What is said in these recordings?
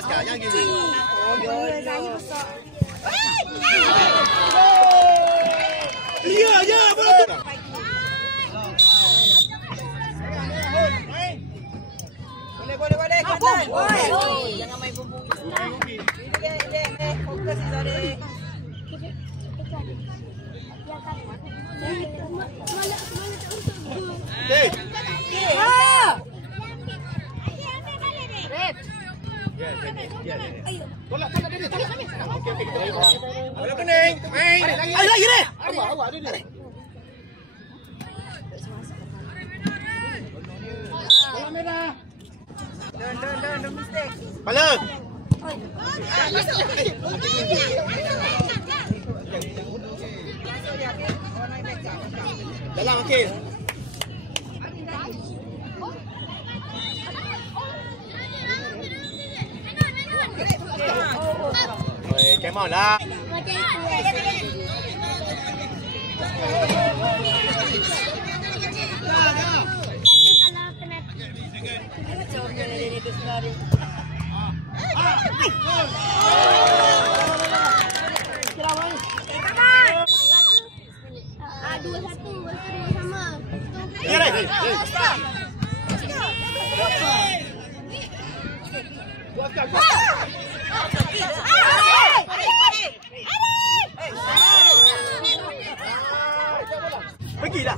sekarang. Jangan gini. Dia je bola tu. Boleh. Kanan. Jangan main bumbung. Fokus Zari. Bola kuning. Main. Ayo lagi ni. Awak ada dia. Bola merah. Don't mistake. Bala. Dalam okey. Oi, come on lah. Pergilah.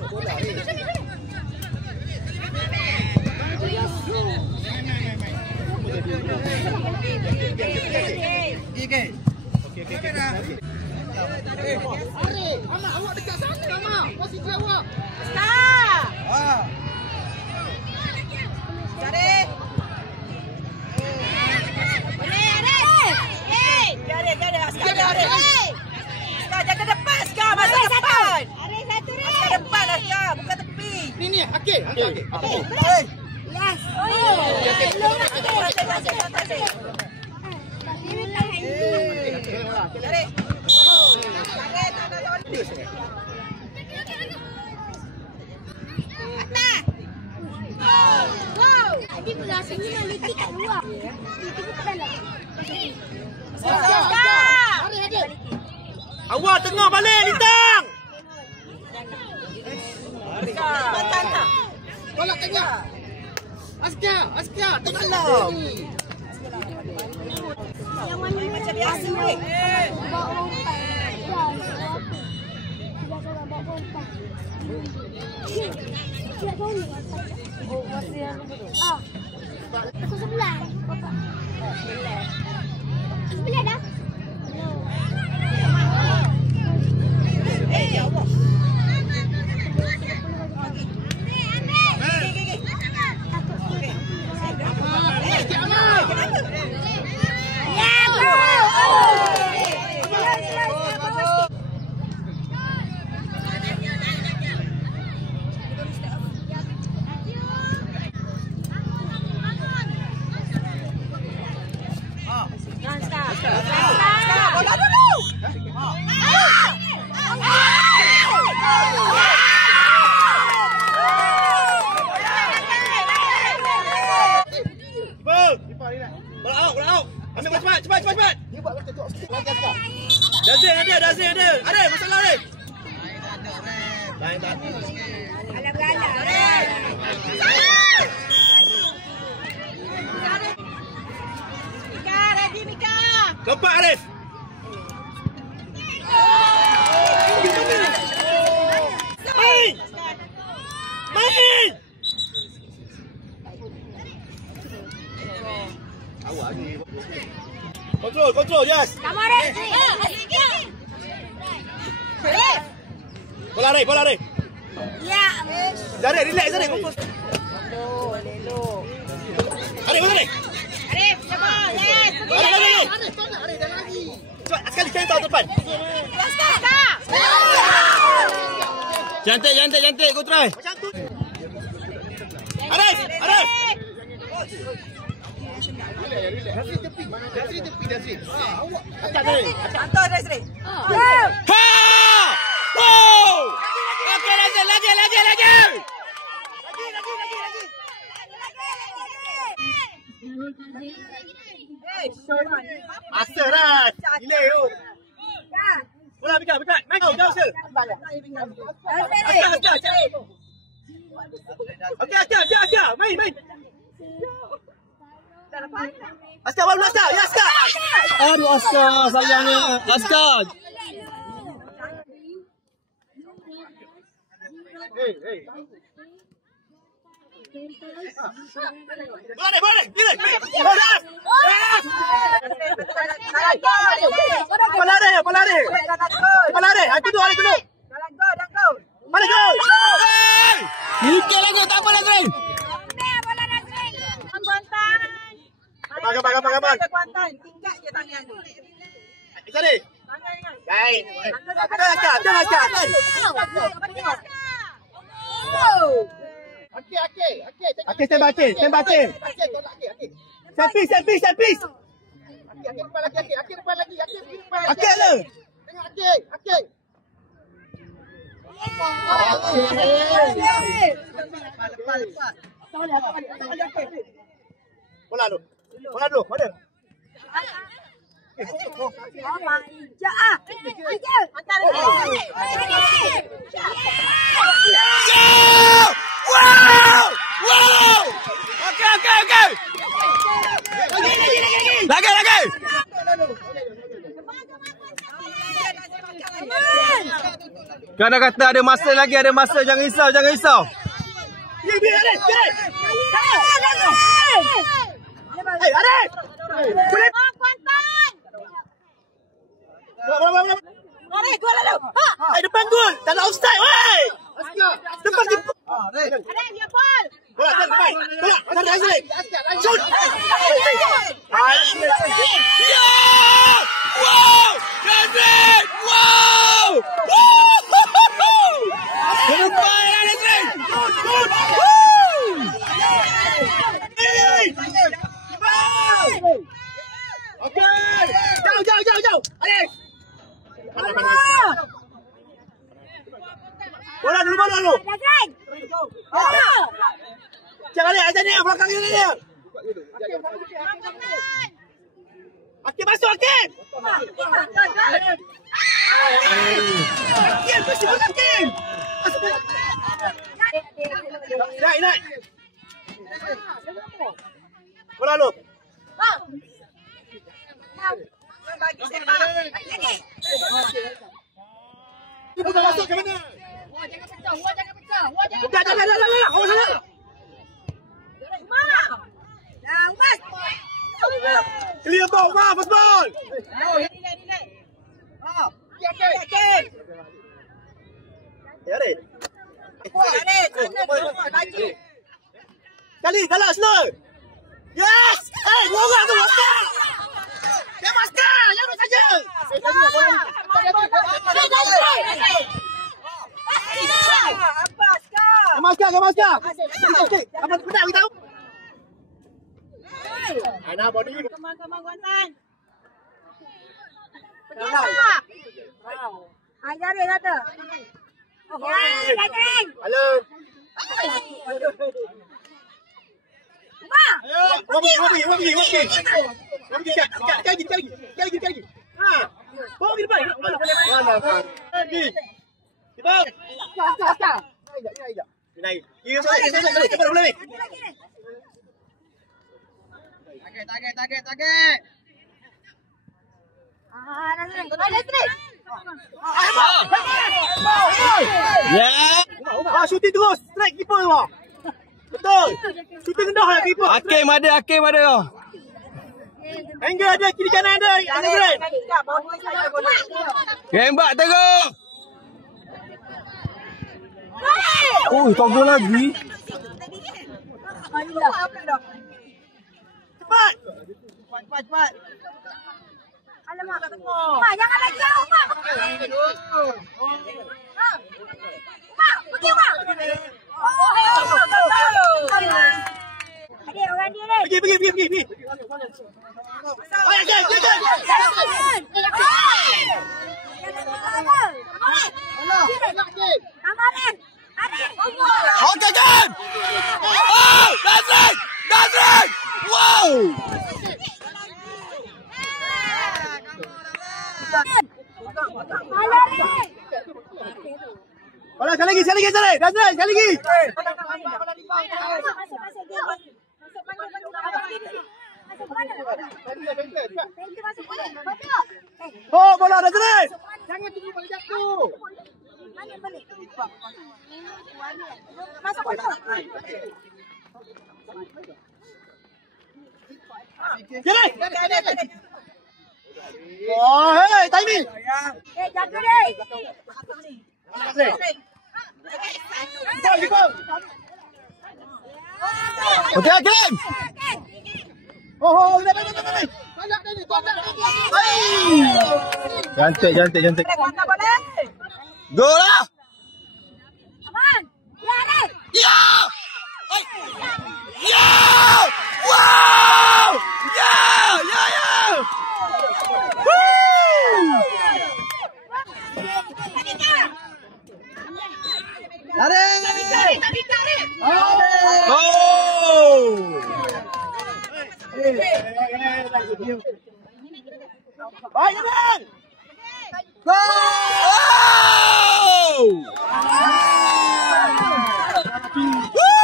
Okey. Amak, awak dekat sana, Amak. Posisi awak. Stop. Cari. Boleh, Arif. Cari. Askar Arif. Askar jaga depan, Askar. Masa depan. Arif satu, Arif. Askar depan, Askar. Bukan tepi. Ni. Okey. Last. Cari. Tadi rasanya melitik kat luar. Melitik kat dalam. Awak tengah balik, Lintang. Tolak tengah. Askar, tengah dalam. Yang mana macam biasa weh. Bawa umpan. Bawa umpan. Tidak tahu ni. Oh, masih yang betul. Aku sebelah. Bapak. Sebelah dah. Ya Allah. Cepat. Ni buat macam tu. Dazin ada. Ada masalah ni. Lain tak. Alam-alam. Mika, ready Mika. Lompat Arif. Main. Awak ni. Kontrol, yes. Come on, Arif. Bola Arif. Ya. Zari, relax Zari. Fokus. Lelo. Arif. Arif, cepat. Yes. Arif, dah lagi. Cepat, sekali tahu depan. Cantik, go try. Macam tu. Arif. Dari tepi. Awak. Acak Zari. Hantar Zari. Ha! Oh! Okey, lagi. Masa dah. Delay tu. Bola dekat. Main kau, jauh sel. Askar. Main. Askar, baru Askar. Ya, Askar. Aduh, Askar. Sayangnya. Askar. Hey. Bola ni. Gila. Bola ni. Aku tu hari dulu. Mana gol? Sikit lagi, tak apa lagi. Abang. Tingkat je tangan tu. Sini. Baik. Askar. Okey, stand by. Set piece. Okey depan lagi. Okey le. Tengok okey. Bola dulu. Mana? Wow! Okey. Lagi. Kena kata ada masa lagi, jangan risau. Biar. Hey, Arif. Boleh. Bola. Arif, gol lalu. Depan gol. Tak ada offside, weh. Depan di. Arif, dia bol. Bola, sampai. Bola, sana lagi. Shoot. Ya! Wow! Nazrin! Wow! Ke depan lah, Nazrin! Okey. Jauh. Arif. Bola dulu. Jangan lihat aja ni, belakang ni dia. Hakim masuk, Hakim. Hakim, mesti buat Hakim. Naik. Bola lu. Bagi sepak. Lagi. Bukan masuk ke mana? Jangan pecah. Dah. Awak sana. Mas. Clear ball, fast ball. Relax. Okey. Ya, Arif. Lagi. Kali, galak slow. Yes! Dua orang tu, Askar! Dia Askar! Yang tu saja! Apa Askar? Askar! Okey, apa penat beritahu? Ana body. Come on, Guantan. Ajarin kata. Halo. Wabi. Lagi. Ha. Bawa pergi depan. Lagi. Di bawah. Askar. Naik. Saya cepat boleh. Target. Ya. Shooting terus. Strike keeper tu. Betul. Shooting rendah lah keeper. Hakim ada. Angle ada, kiri kanan ada. Azrain. Tembak terus. Togol lagi. Cepat. Alamak, Mak, jangan lagi jauh, Mak. Mak, pergi, Mak. Adik, orang dia ni. Pergi. Ayo, jangan. Okey kan? Oh, Nazrin! Wow! Bola sekali lagi, Zare. Dah Zare, sekali lagi. Oh, bola dah Zare. Jangan tunggu bola jatuh. Masuk bola. Zare. Oh, hey, timing. Jaga deh. Okey, game. Oh, dah. Cantik. Go lah. Aman. Ya, Arif. Ya! Ya! Wow! Ya! Lari! Oh! Baik, Aman! Go! Woo!